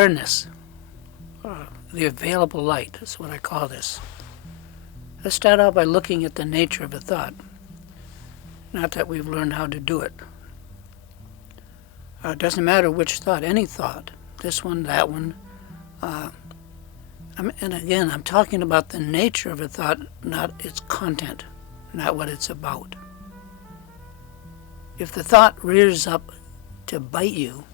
awareness, the available light, is what I call this. Let's start out by looking at the nature of a thought. Not that we've learned how to do it. It doesn't matter which thought, any thought, this one, that one. And again, I'm talking about the nature of a thought, not its content, not what it's about. If the thought rears up to bite you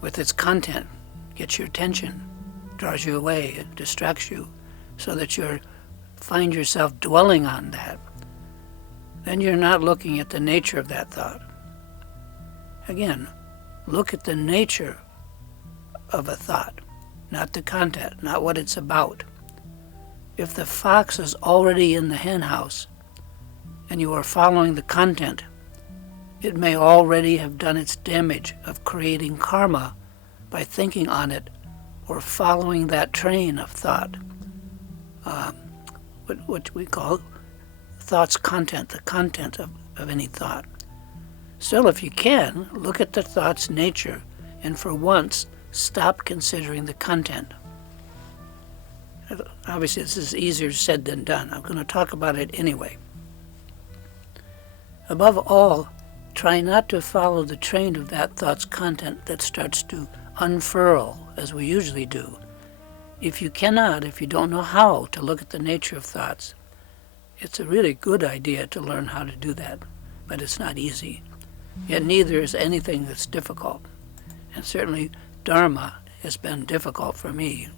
with its content, gets your attention, draws you away, it distracts you, so that you find yourself dwelling on that, then you're not looking at the nature of that thought. Again, look at the nature of a thought, not the content, not what it's about. If the fox is already in the hen house and you are following the content, it may already have done its damage of creating karma by thinking on it or following that train of thought, what we call thought's content, the content of any thought. Still, if you can, look at the thought's nature and for once stop considering the content. Obviously, this is easier said than done. I'm going to talk about it anyway. Above all, try not to follow the train of that thought's content that starts to unfurl, as we usually do. If you cannot, if you don't know how to look at the nature of thoughts, it's a really good idea to learn how to do that, but it's not easy. Yet neither is anything that's difficult. And certainly Dharma has been difficult for me.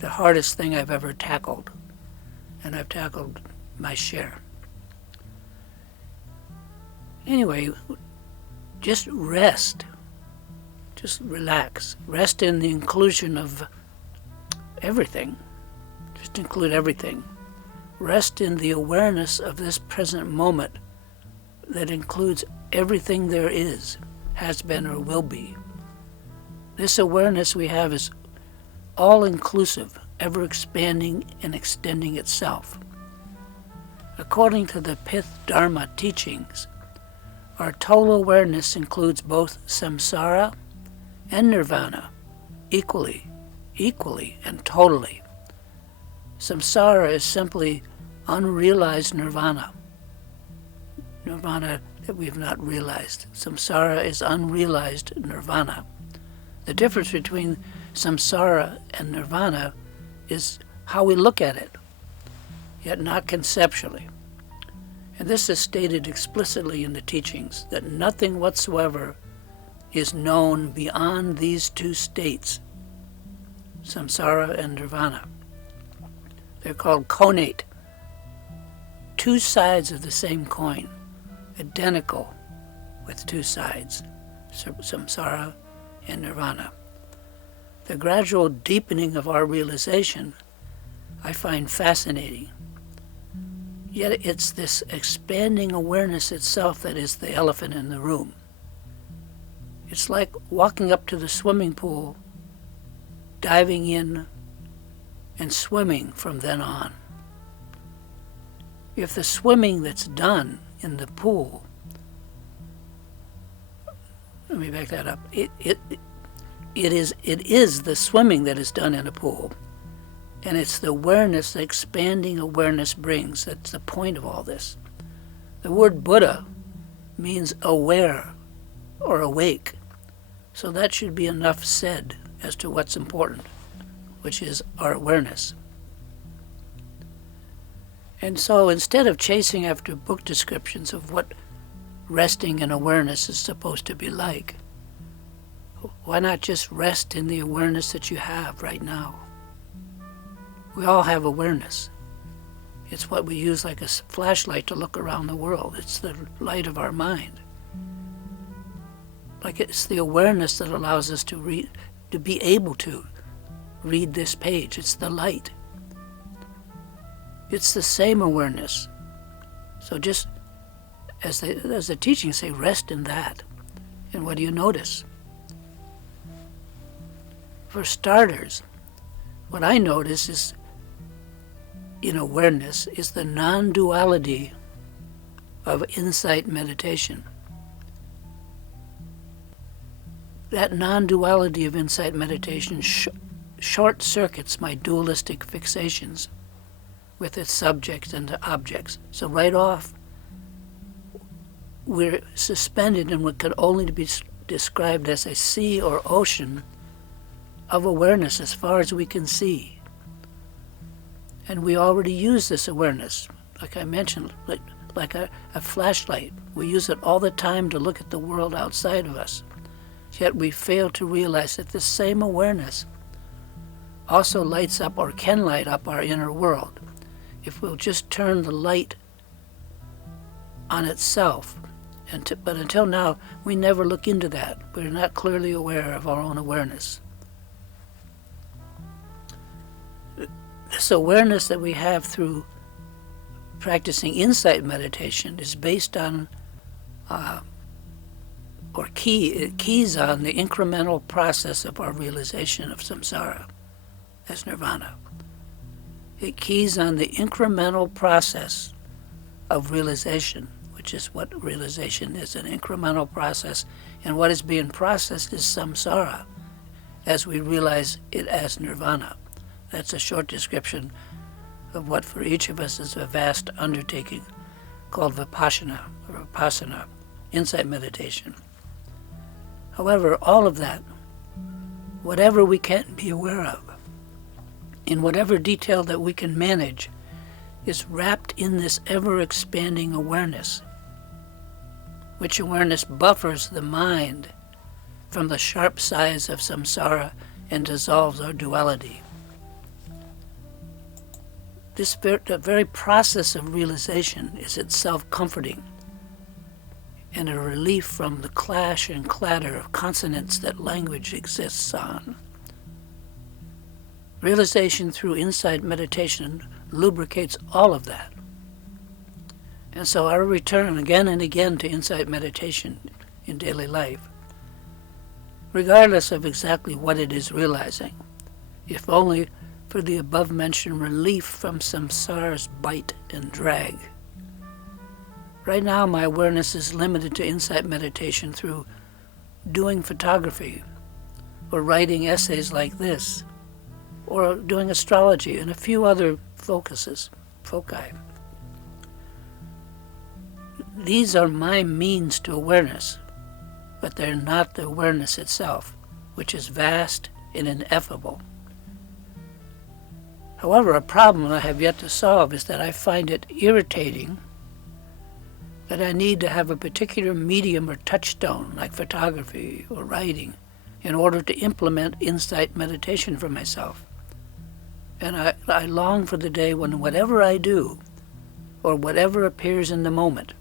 The hardest thing I've ever tackled, and I've tackled my share. Anyway, just rest. Just relax. Rest in the inclusion of everything. Just include everything. Rest in the awareness of this present moment that includes everything there is, has been or will be. This awareness we have is all-inclusive, ever-expanding and extending itself. According to the Pith Dharma teachings, our total awareness includes both samsara and nirvana, equally and totally. Samsara is simply unrealized nirvana. Nirvana that we have not realized. Samsara is unrealized nirvana. The difference between samsara and nirvana is how we look at it, yet not conceptually. And this is stated explicitly in the teachings, that nothing whatsoever is known beyond these two states, samsara and nirvana. They're called connate, two sides of the same coin, identical with two sides, samsara and nirvana. The gradual deepening of our realization I find fascinating. Yet it's this expanding awareness itself that is the elephant in the room. It's like walking up to the swimming pool, diving in, and swimming from then on. If the swimming that's done in the pool, let me back that up. It is the swimming that is done in a pool. And it's the awareness, the expanding awareness brings. That's the point of all this. The word Buddha means aware or awake. So that should be enough said as to what's important, which is our awareness. And so instead of chasing after book descriptions of what resting in awareness is supposed to be like, why not just rest in the awareness that you have right now? We all have awareness. It's what we use like a flashlight to look around the world. It's the light of our mind. Like it's the awareness that allows us to read, to be able to read this page. It's the light. It's the same awareness. So just as the teachings say, rest in that. And what do you notice? For starters, what I notice is in awareness is the non-duality of insight meditation. That non-duality of insight meditation short circuits my dualistic fixations with its subjects and objects. So right off, we're suspended in what could only be described as a sea or ocean of awareness as far as we can see. And we already use this awareness, like I mentioned, like a flashlight. We use it all the time to look at the world outside of us. Yet we fail to realize that this same awareness also lights up or can light up our inner world if we'll just turn the light on itself. But until now, we never look into that. We're not clearly aware of our own awareness. This awareness that we have through practicing insight meditation is based on, it keys on the incremental process of our realization of samsara as nirvana. It keys on the incremental process of realization, which is what realization is, an incremental process. And what is being processed is samsara, as we realize it as nirvana. That's a short description of what for each of us is a vast undertaking called vipassana, or vipassana, insight meditation. However, all of that, whatever we can be aware of, in whatever detail that we can manage, is wrapped in this ever-expanding awareness, which awareness buffers the mind from the sharp size of samsara and dissolves our duality. The very process of realization is itself comforting and a relief from the clash and clatter of consonants that language exists on. Realization through insight meditation lubricates all of that. And so our return again and again to insight meditation in daily life, regardless of exactly what it is realizing, if only for the above-mentioned relief from samsara's bite and drag. Right now, my awareness is limited to insight meditation through doing photography, or writing essays like this, or doing astrology and a few other foci. These are my means to awareness, but they're not the awareness itself, which is vast and ineffable. However, a problem I have yet to solve is that I find it irritating that I need to have a particular medium or touchstone, like photography or writing, in order to implement insight meditation for myself. And I long for the day when whatever I do, or whatever appears in the moment,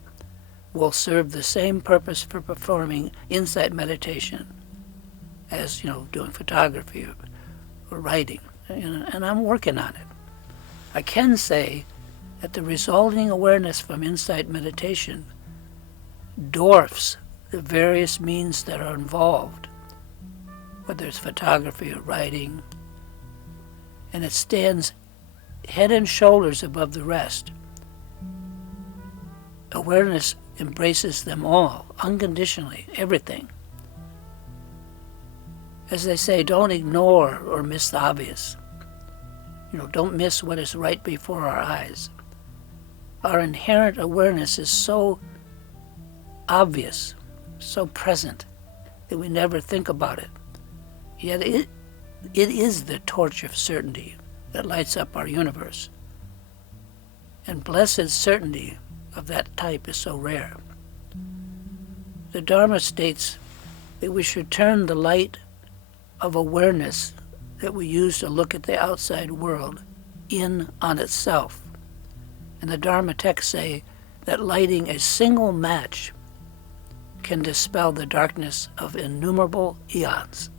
will serve the same purpose for performing insight meditation as, doing photography or writing. And I'm working on it. I can say that the resulting awareness from insight meditation dwarfs the various means that are involved, whether it's photography or writing, and it stands head and shoulders above the rest. Awareness embraces them all, unconditionally, everything. As they say, don't ignore or miss the obvious. Don't miss what is right before our eyes. Our inherent awareness is so obvious, so present, that we never think about it. Yet it is the torch of certainty that lights up our universe. And blessed certainty of that type is so rare. The Dharma states that we should turn the light of awareness that we use to look at the outside world in on itself. And the Dharma texts say that lighting a single match can dispel the darkness of innumerable eons.